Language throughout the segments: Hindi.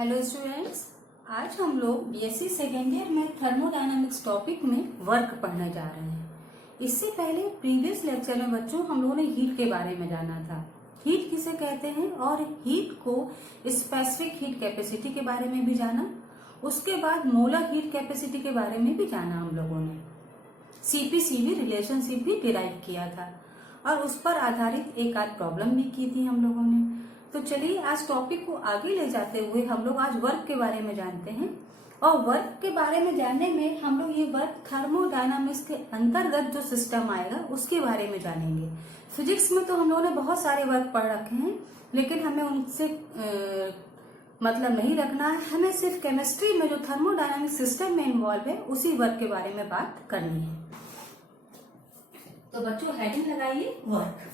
हेलो स्टूडेंट्स, आज हम लोग बीएससी सेकेंड ईयर में थर्मोडायनामिक्स टॉपिक में वर्क पढ़ने जा रहे हैं। इससे पहले प्रीवियस लेक्चर में बच्चों हम लोगों ने हीट के बारे में जाना था। हीट किसे कहते हैं और हीट को स्पेसिफिक हीट कैपेसिटी के बारे में भी जाना। उसके बाद मोलर हीट कैपेसिटी के बारे में भी जाना। हम लोगों ने सीपी-सीवी रिलेशनशिप भी डिराइव किया था और उस पर आधारित एक आध प्रॉब्लम भी की थी हम लोगों ने। तो चलिए आज टॉपिक को आगे ले जाते हुए हम लोग आज वर्क के बारे में जानते हैं। और वर्क के बारे में जानने में हम लोग ये वर्क थर्मोडायनामिक्स के अंतर्गत जो सिस्टम आएगा उसके बारे में जानेंगे। फिजिक्स में तो हम लोगों ने बहुत सारे वर्क पढ़ रखे हैं, लेकिन हमें उनसे मतलब नहीं रखना है। हमें सिर्फ केमिस्ट्री में जो थर्मोडायनामिक सिस्टम में इन्वॉल्व है उसी वर्क के बारे में बात करनी है। तो बच्चों हेडिंग लगाइए वर्क।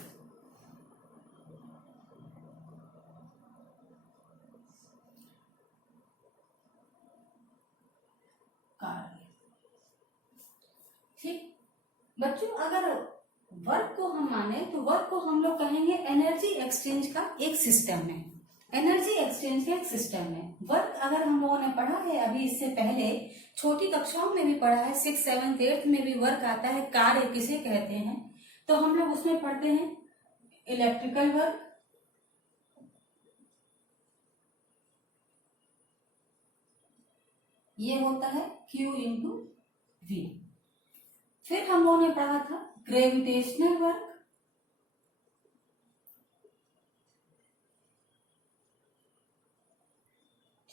ठीक बच्चों, अगर वर्क को हम माने तो वर्क को हम लोग कहेंगे एनर्जी एक्सचेंज का एक सिस्टम है। एनर्जी एक्सचेंज का एक सिस्टम है। वर्क अगर हम लोगों ने पढ़ा है अभी, इससे पहले छोटी कक्षाओं में भी पढ़ा है, 6th, 7th, 8th में भी वर्क आता है। कार्य किसे कहते हैं तो हम लोग उसमें पढ़ते हैं इलेक्ट्रिकल वर्क, ये होता है Q इंटू V। फिर हम लोगों ने पढ़ा था ग्रेविटेशनल वर्क,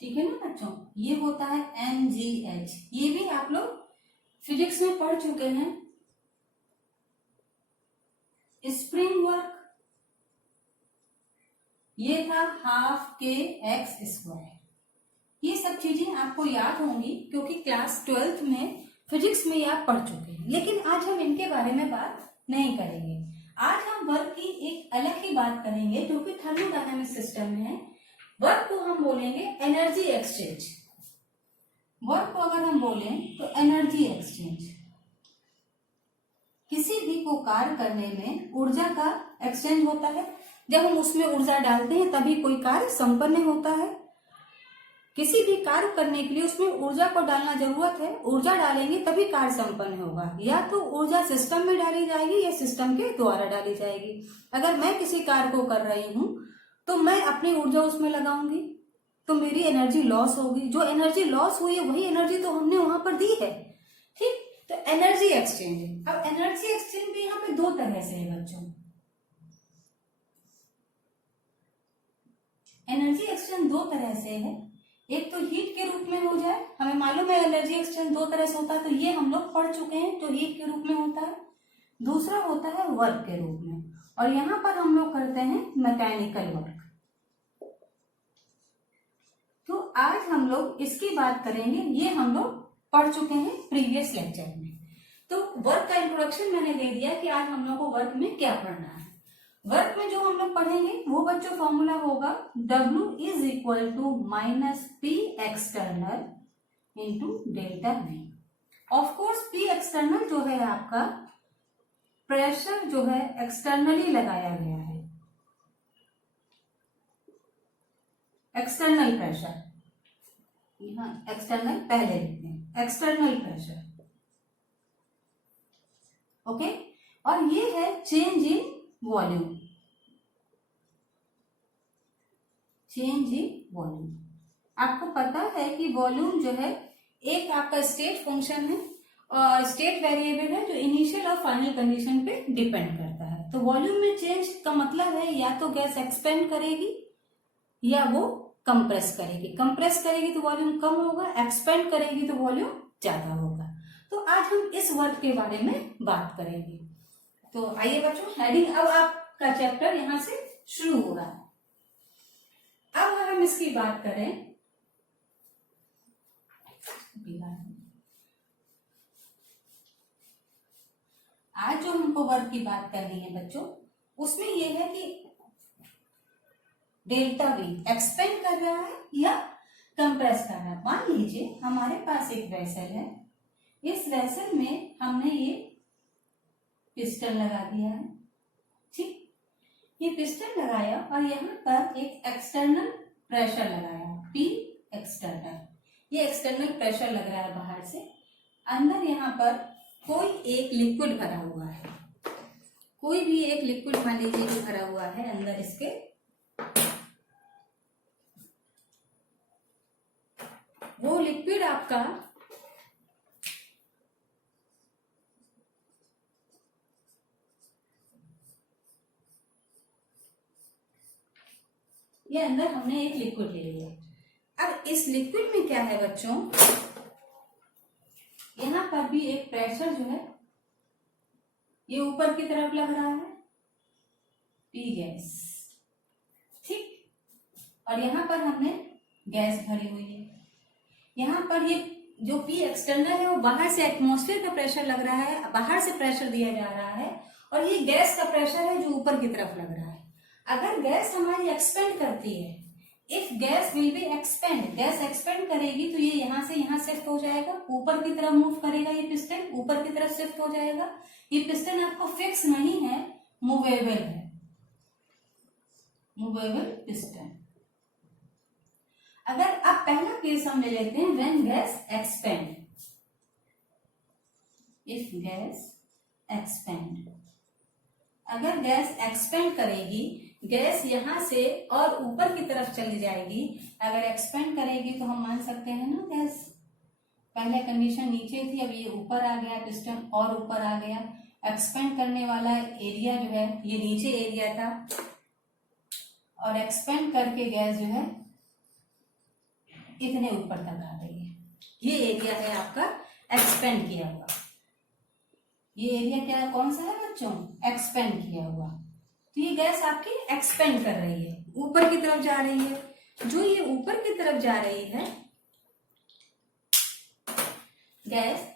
ठीक है ना बच्चों, ये होता है mgh। ये भी आप लोग फिजिक्स में पढ़ चुके हैं। स्प्रिंग वर्क, ये था हाफ के एक्स स्क्वायर। ये सब चीजें आपको याद होंगी क्योंकि क्लास 12th में फिजिक्स में ये आप पढ़ चुके हैं, लेकिन आज हम इनके बारे में बात नहीं करेंगे। आज हम वर्क की एक अलग ही बात करेंगे जो कि थर्मोडायनामिक सिस्टम में है। वर्क को हम बोलेंगे एनर्जी एक्सचेंज। वर्क को अगर हम बोलें तो एनर्जी एक्सचेंज, किसी भी को कार्य करने में ऊर्जा का एक्सचेंज होता है। जब हम उसमें ऊर्जा डालते हैं तभी कोई कार्य संपन्न होता है। किसी भी कार्य करने के लिए उसमें ऊर्जा को डालना जरूरत है। ऊर्जा डालेंगे तभी कार्य संपन्न होगा। या तो ऊर्जा सिस्टम में डाली जाएगी या सिस्टम के द्वारा डाली जाएगी। अगर मैं किसी कार्य को कर रही हूं तो मैं अपनी ऊर्जा उसमें लगाऊंगी तो मेरी एनर्जी लॉस होगी। जो एनर्जी लॉस हुई है वही एनर्जी तो हमने वहां पर दी है। ठीक, तो एनर्जी एक्सचेंज है। अब एनर्जी एक्सचेंज भी यहाँ पे दो तरह से है बच्चों। एनर्जी एक्सचेंज दो तरह से है। एक तो हीट के रूप में हो जाए, हमें मालूम है एनर्जी एक्सचेंज दो तरह से होता है, तो ये हम लोग पढ़ चुके हैं, जो हीट के रूप में होता है। दूसरा होता है वर्क के रूप में, और यहाँ पर हम लोग करते हैं मैकेनिकल वर्क। तो आज हम लोग इसकी बात करेंगे। ये हम लोग पढ़ चुके हैं प्रीवियस लेक्चर में। तो वर्क का इंट्रोडक्शन मैंने दे दिया कि आज हम लोग को वर्क में क्या पढ़ना है। वर्क में जो हम लोग पढ़ेंगे वो बच्चों फॉर्मूला होगा W is equal to minus P external into delta V। Of course P external जो है आपका प्रेशर जो है एक्सटर्नली लगाया गया है, एक्सटर्नल प्रेशर। यहाँ एक्सटर्नल पहले लिखते हैं, एक्सटर्नल प्रेशर, ओके। और ये है change in volume, change in volume. आपको पता है कि वॉल्यूम जो है एक आपका स्टेट फंक्शन है और स्टेट वेरिएबल है जो इनिशियल और फाइनल कंडीशन पे डिपेंड करता है। तो वॉल्यूम में चेंज का मतलब है या तो गैस एक्सपेंड करेगी या वो कंप्रेस करेगी। कंप्रेस करेगी तो वॉल्यूम कम होगा, एक्सपेंड करेगी तो वॉल्यूम ज्यादा होगा। तो आज हम इस वर्क के बारे में बात करेंगे। तो आइए बच्चों, हेडिंग अब आपका चैप्टर यहां से शुरू हो रहा है। अब अगर हम इसकी बात करें, आज जो हमको वर्क की बात करनी है बच्चों, उसमें यह है कि डेल्टा V एक्सपेंड कर रहा है या कंप्रेस कर रहा है। मान लीजिए हमारे पास एक वेसल है, इस वेसल में हमने ये पिस्टन लगा दिया है। ठीक, ये पिस्टन लगाया और यहाँ पर एक एक्सटर्नल प्रेशर लगाया P एक्सटर्नल, ये एक्सटर्नल प्रेशर लग रहा है बाहर से। अंदर यहाँ पर कोई एक लिक्विड भरा हुआ है, कोई भी एक लिक्विड मान लीजिए जो भरा हुआ है अंदर इसके, वो लिक्विड आपका ये अंदर हमने एक लिक्विड ले लिया। अब इस लिक्विड में क्या है बच्चों, यहां पर भी एक प्रेशर जो है ये ऊपर की तरफ लग रहा है, पी गैस, ठीक। और यहां पर हमने गैस भरी हुई है। यहां पर ये जो पी एक्सटर्नल है वो बाहर से एटमॉस्फेयर का प्रेशर लग रहा है, बाहर से प्रेशर दिया जा रहा है, और ये गैस का प्रेशर है जो ऊपर की तरफ लग रहा है। अगर गैस हमारी एक्सपेंड करती है, if gas will be expand, gas expand करेगी तो ये यहां से यहां शिफ्ट हो जाएगा, ऊपर की तरफ मूव करेगा, ये पिस्टन ऊपर की तरफ शिफ्ट हो जाएगा। ये पिस्टन आपको फिक्स नहीं है, मूवेबल है, मूवेबल पिस्टन। अगर अब पहला केस हम ले लेते हैं, when gas expand, if gas expand, अगर गैस एक्सपेंड करेगी, गैस यहां से और ऊपर की तरफ चली जाएगी। अगर एक्सपेंड करेगी तो हम मान सकते हैं ना, गैस पहले कंडीशन नीचे थी, अब ये ऊपर आ गया, पिस्टन और ऊपर आ गया। एक्सपेंड करने वाला एरिया जो है ये नीचे एरिया था, और एक्सपेंड करके गैस जो है इतने ऊपर तक आ गई है। ये एरिया है आपका एक्सपेंड किया हुआ। ये एरिया क्या है, कौन सा है बच्चों, एक्सपेंड किया हुआ। तो ये गैस आपकी एक्सपेंड कर रही है, ऊपर की तरफ जा रही है। जो ये ऊपर की तरफ जा रही है गैस,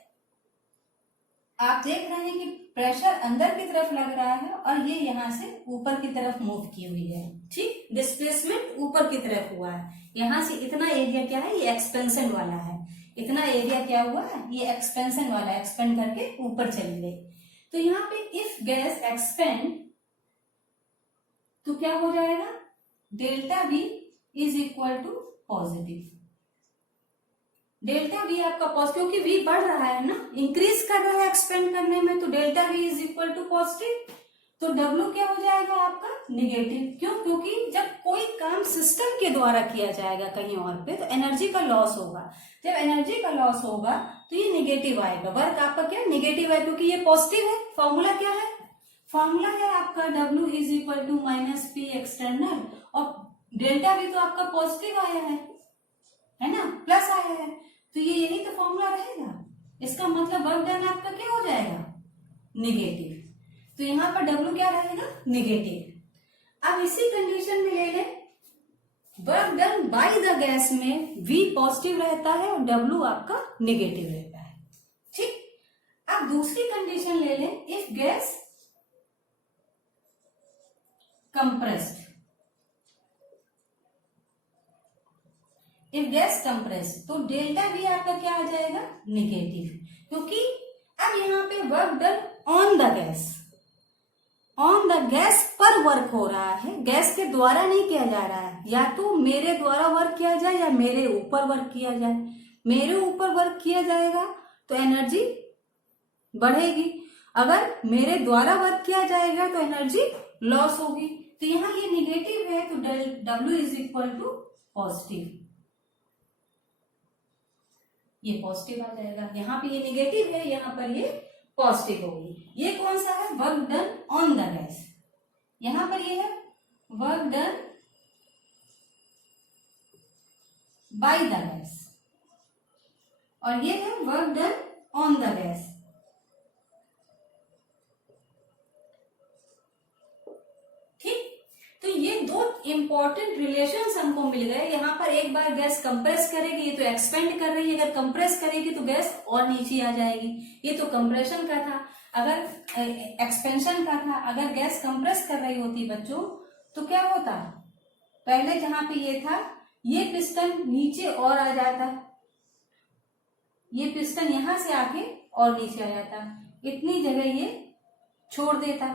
आप देख रहे हैं कि प्रेशर अंदर की तरफ लग रहा है और ये यहां से ऊपर की तरफ मूव की हुई है, ठीक। डिस्प्लेसमेंट ऊपर की तरफ हुआ है। यहां से इतना एरिया क्या है, ये एक्सपेंशन वाला है। इतना एरिया क्या हुआ है, ये एक्सपेंशन वाला, एक्सपेंड करके ऊपर चली गई। तो यहाँ पे इफ गैस एक्सपेंड तो क्या हो जाएगा, delta V is equal to positive. Delta V आपका पॉजिटिव, क्योंकि V बढ़ रहा है ना, इंक्रीज कर रहा है एक्सपेंड करने में, तो delta V is equal to positive. तो W क्या हो जाएगा आपका, निगेटिव। क्यों, क्योंकि जब कोई काम सिस्टम के द्वारा किया जाएगा कहीं और पे तो एनर्जी का लॉस होगा। जब एनर्जी का लॉस होगा तो ये निगेटिव आएगा, वर्क आपका क्या निगेटिव है, क्योंकि ये पॉजिटिव है। फॉर्मूला क्या है, फॉर्मूला है आपका W is equal to minus p external, और डेल्टा V तो आपका पॉजिटिव आया है ना, प्लस आया है, तो ये यही तो फॉर्मूला रहेगा। इसका मतलब वर्क डन आपका क्या हो जाएगा, निगेटिव। तो यहाँ पर W क्या रहेगा, निगेटिव। अब इसी कंडीशन में ले लें, work done by the gas में V पॉजिटिव रहता है और W आपका निगेटिव रहता है, ठीक। अब दूसरी कंडीशन ले लें, if gas compressed, if gas compressed तो डेल्टा V आपका क्या आ जाएगा, निगेटिव। क्योंकि अब यहाँ पे work done on the gas, on the gas पर वर्क हो रहा है, गैस के द्वारा नहीं किया जा रहा है। या तो मेरे द्वारा वर्क किया जाए या मेरे ऊपर वर्क किया जाए। मेरे ऊपर वर्क किया जाएगा तो एनर्जी बढ़ेगी, अगर मेरे द्वारा वर्क किया जाएगा तो एनर्जी लॉस होगी। तो यहाँ ये निगेटिव है, तो W is equal to positive, ये पॉजिटिव आ जाएगा। यहाँ पे ये निगेटिव है, यहाँ पर ये पॉजिटिव होगी। ये कौन सा है, work done on the gas. यहाँ पर ये है work done by the gas, और ये है work done on the gas. तो ये दो इंपॉर्टेंट रिलेशंस हमको मिल गए। यहाँ पर एक बार गैस कंप्रेस करेगी, ये तो एक्सपेंड कर रही है, अगर कंप्रेस करेगी तो गैस और नीचे आ जाएगी। ये तो कंप्रेशन का था, अगर एक्सपेंशन का था। अगर गैस कंप्रेस कर रही होती बच्चों तो क्या होता, पहले जहां पे ये था ये पिस्टन नीचे और आ जाता, ये पिस्टन यहां से आके और नीचे आ जाता, इतनी जगह ये छोड़ देता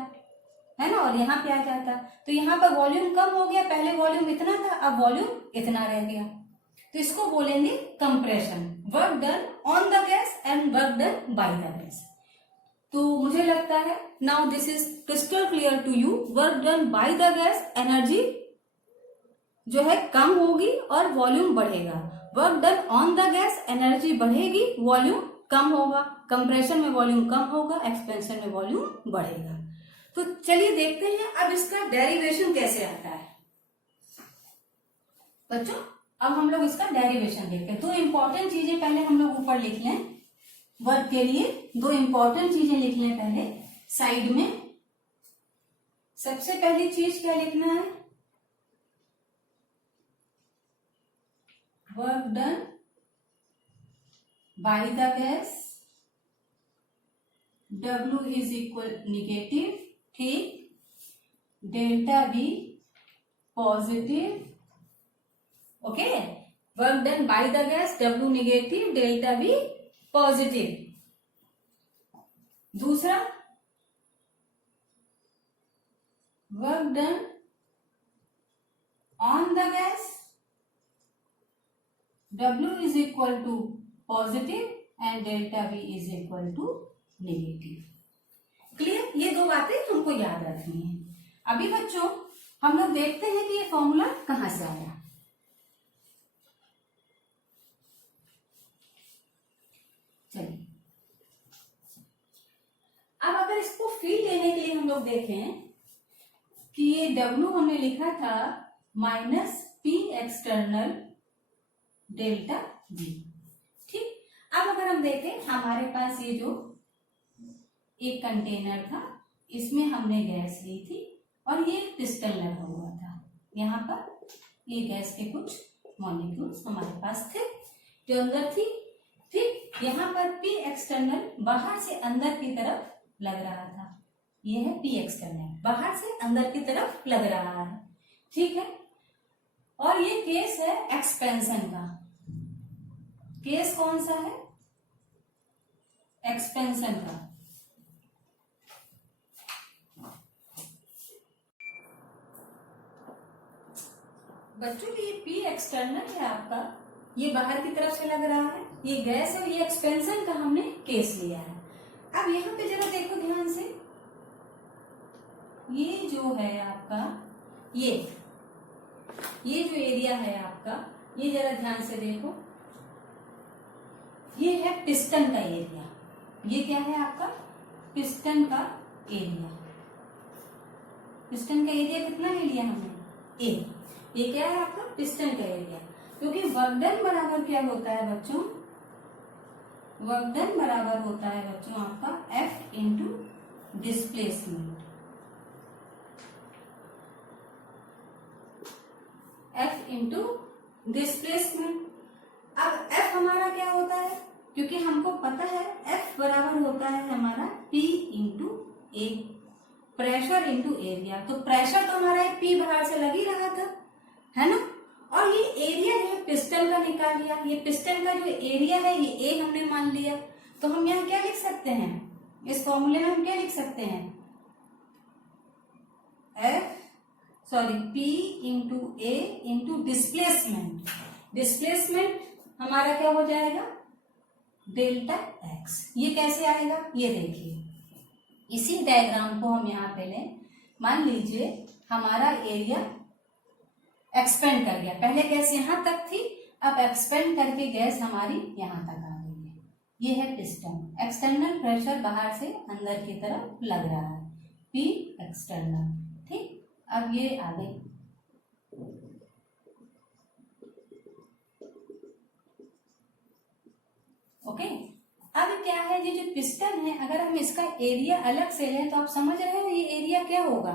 है ना, और यहाँ पे आ जाता। तो यहाँ पर वॉल्यूम कम हो गया, पहले वॉल्यूम इतना था, अब वॉल्यूम इतना रह गया। तो इसको बोलेंगे compression, work done on the gas and work done by the gas. तो मुझे लगता है now this is crystal clear to you. Work done by the gas, energy जो है कम होगी और वॉल्यूम बढ़ेगा। Work done on the gas, energy बढ़ेगी, वॉल्यूम कम होगा। कंप्रेशन में वॉल्यूम कम होगा, एक्सपेंशन में वॉल्यूम बढ़ेगा। तो चलिए देखते हैं अब इसका डेरिवेशन कैसे आता है। बच्चों अब हम लोग इसका डेरिवेशन देखते हैं। 2 इंपॉर्टेंट चीजें पहले हम लोग ऊपर लिख लें वर्क के लिए। 2 इंपॉर्टेंट चीजें लिख लें पहले साइड में। सबसे पहली चीज क्या लिखना है, work done by the gas, W is equal negative, ठीक, delta V positive, okay. Work done by the gas, W negative, delta V positive. दूसरा, work done on the gas, W is equal to positive and delta V is equal to negative। Clear? ये 2 बातें हमको याद रखनी है। अभी बच्चों हम लोग देखते हैं कि ये फॉर्मूला कहां से आया। चलिए अब अगर इसको फील लेने के लिए हम लोग देखें कि ये W हमने लिखा था minus P external delta V, ठीक। अब अगर हम देखें हमारे पास ये जो एक कंटेनर था, इसमें हमने गैस ली थी और ये पिस्टन लगा हुआ था। यहाँ पर ये गैस के कुछ मॉलिक्यूल्स हमारे पास थे जो अंदर थी, ठीक। यहाँ पर P एक्सटर्नल बाहर से अंदर की तरफ लग रहा था। ये है P एक्सटर्नल, बाहर से अंदर की तरफ लग रहा है, ठीक है। और ये केस है एक्सपेंशन का। केस कौन सा है? एक्सपेंशन का। बच्चों ये P एक्सटर्नल है आपका, ये बाहर की तरफ से लग रहा है, ये गैस और ये एक्सपेंशन का हमने केस लिया है। अब यहाँ पे जरा देखो ध्यान से, ये जो है आपका ये जो एरिया है आपका, ये जरा ध्यान से देखो, ये है पिस्टन का एरिया। ये क्या है आपका? पिस्टन का एरिया। पिस्टन का एरिया कितना ले लिया हमने? A। ये क्या है आपका? पिस्टन का एरिया। क्योंकि वर्क डन बराबर क्या होता है बच्चों? वर्क डन बराबर होता है बच्चों आपका F into displacement. F into displacement. अब F हमारा क्या होता है? क्योंकि हमको पता है F बराबर होता है हमारा P into A, pressure into area. तो प्रेशर तो हमारा P बाहर से लग ही रहा था, है ना। और ये एरिया जो है पिस्टन का निकाल लिया। ये पिस्टन का जो एरिया है ये A हमने मान लिया। तो हम यहाँ क्या लिख सकते हैं? इस फॉर्मूले में हम क्या लिख सकते हैं? P into A into displacement. Displacement हमारा क्या हो जाएगा? Delta X। ये कैसे आएगा? ये देखिए, इसी डायग्राम को हम यहाँ पे लें। मान लीजिए हमारा एरिया एक्सपेंड कर गया। पहले गैस यहाँ तक थी, अब एक्सपेंड करके गैस हमारी यहाँ तक आ गई है। ये है पिस्टन। एक्सटर्नल प्रेशर बाहर से अंदर की तरफ लग रहा है, P एक्सटर्नल, ठीक। अब ये आ गई। ओके। अब क्या है, ये जो पिस्टन है, अगर हम इसका एरिया अलग से लें तो आप समझ रहे हो ये एरिया क्या होगा?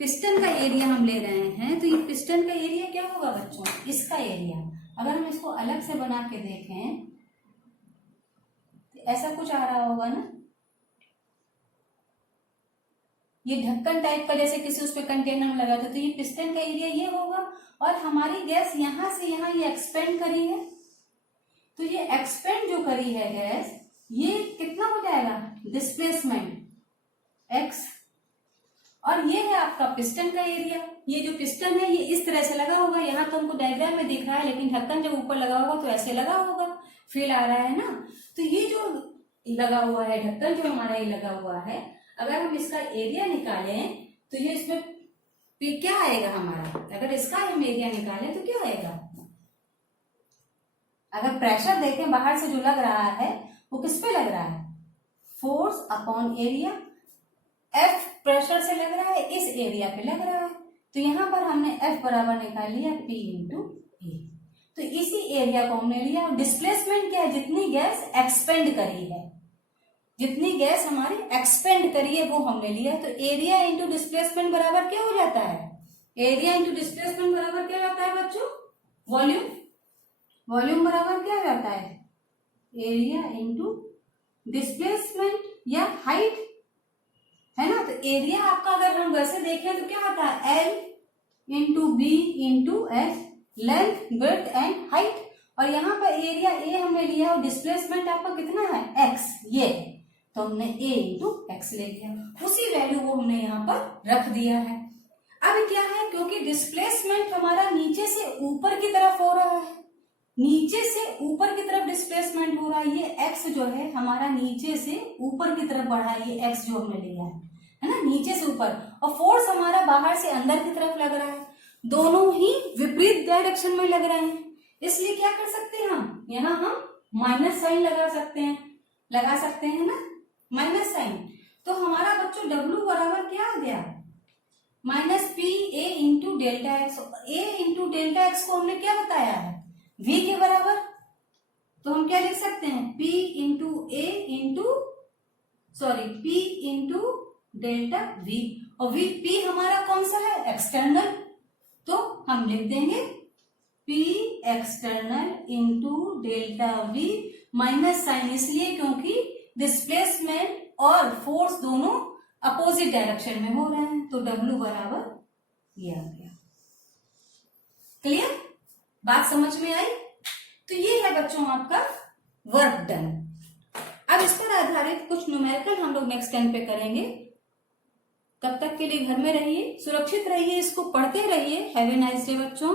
पिस्टन का एरिया हम ले रहे हैं, तो ये पिस्टन का एरिया क्या होगा बच्चों? इसका एरिया। अगर हम इसको अलग से बना के देखें तो ऐसा कुछ आ रहा होगा ना, ये ढक्कन टाइप का, जैसे किसी उस पे कंटेनर में लगा था। तो ये पिस्टन का एरिया ये होगा। और हमारी गैस यहां से यहां ये एक्सपेंड करी है, तो ये एक्सपेंड जो करी है गैस, ये कितना हो जाएगा? Displacement X। और ये है आपका पिस्टन का एरिया। ये जो पिस्टन है ये इस तरह से लगा होगा, यहाँ तो हमको डायग्राम में दिख रहा है, लेकिन ढक्कन जब ऊपर लगा होगा तो ऐसे लगा होगा, फील आ रहा है ना। तो ये जो लगा हुआ है ढक्कन, जो हमारा ये लगा हुआ है, अगर हम इसका एरिया निकालें तो ये इसमें क्या आएगा हमारा, अगर इसका हम एरिया निकालें तो क्या आएगा, अगर प्रेशर देखें बाहर से जो लग रहा है वो किस पे लग रहा है, force upon area. F pressure से लग रहा है, इस एरिया पे लग रहा है, तो यहां पर हमने एफ बराबर निकाल लिया पी इंटू ए। तो इसी एरिया को हमने लिया। और डिस्प्लेसमेंट क्या है, जितनी गैस एक्सपेंड करी है, जितनी गैस हमारी एक्सपेंड करी है वो हमने लिया। तो एरिया इंटू डिस्प्लेसमेंट बराबर क्या हो जाता है, एरिया इंटू डिस्प्लेसमेंट बराबर क्या होता है बच्चों, वॉल्यूम। वॉल्यूम बराबर क्या जाता है, एरिया इंटू डिस्प्लेसमेंट या हाइट, है ना। तो एरिया आपका अगर हम वैसे देखें तो क्या आता है, l into b into h, length breadth and height. और यहाँ पर एरिया ए हमने लिया और डिस्प्लेसमेंट आपका कितना है, एक्स, ये तो हमने ए इंटू एक्स ले लिया, उसी वैल्यू को हमने यहाँ पर रख दिया है। अब क्या है, क्योंकि डिस्प्लेसमेंट हमारा नीचे से ऊपर की तरफ हो रहा है, नीचे से ऊपर की तरफ डिस्प्लेसमेंट हो रहा है, ये एक्स जो है हमारा नीचे से ऊपर की तरफ बढ़ा है, ये एक्स जो हमने लिया है ना, नीचे से ऊपर। और फोर्स हमारा बाहर से अंदर की तरफ लग रहा है, दोनों ही विपरीत डायरेक्शन में लग रहे हैं। इसलिए क्या कर सकते हैं हम, यहाँ हम माइनस साइन लगा सकते हैं ना, माइनस साइन। तो हमारा बच्चों डब्ल्यू बराबर क्या आ गया, minus P A into delta x. A into delta x को हमने क्या बताया है, v के बराबर। तो हम क्या लिख सकते हैं, p into a into p into delta v। और v p हमारा कौन सा है, एक्सटर्नल, तो हम लिख देंगे p external into delta v minus sign, इसलिए क्योंकि डिस्प्लेसमेंट और फोर्स दोनों अपोजिट डायरेक्शन में हो रहे हैं। तो w बराबर ये आ गया। क्लियर, बात समझ में आई। तो ये है बच्चों आपका वर्क डन। अब इस पर आधारित कुछ न्यूमेरिकल हम लोग नेक्स्ट टाइम पे करेंगे। तब तक के लिए घर में रहिए, सुरक्षित रहिए, इसको पढ़ते रहिए। हैव ए नाइस डे बच्चों।